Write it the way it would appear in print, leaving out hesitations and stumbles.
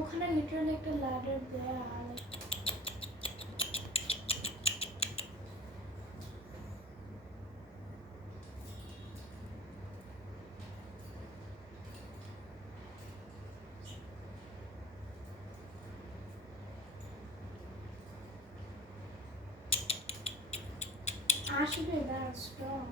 ওখানে লিটারালি একটা ladder দেয়া আসবে, that's strong.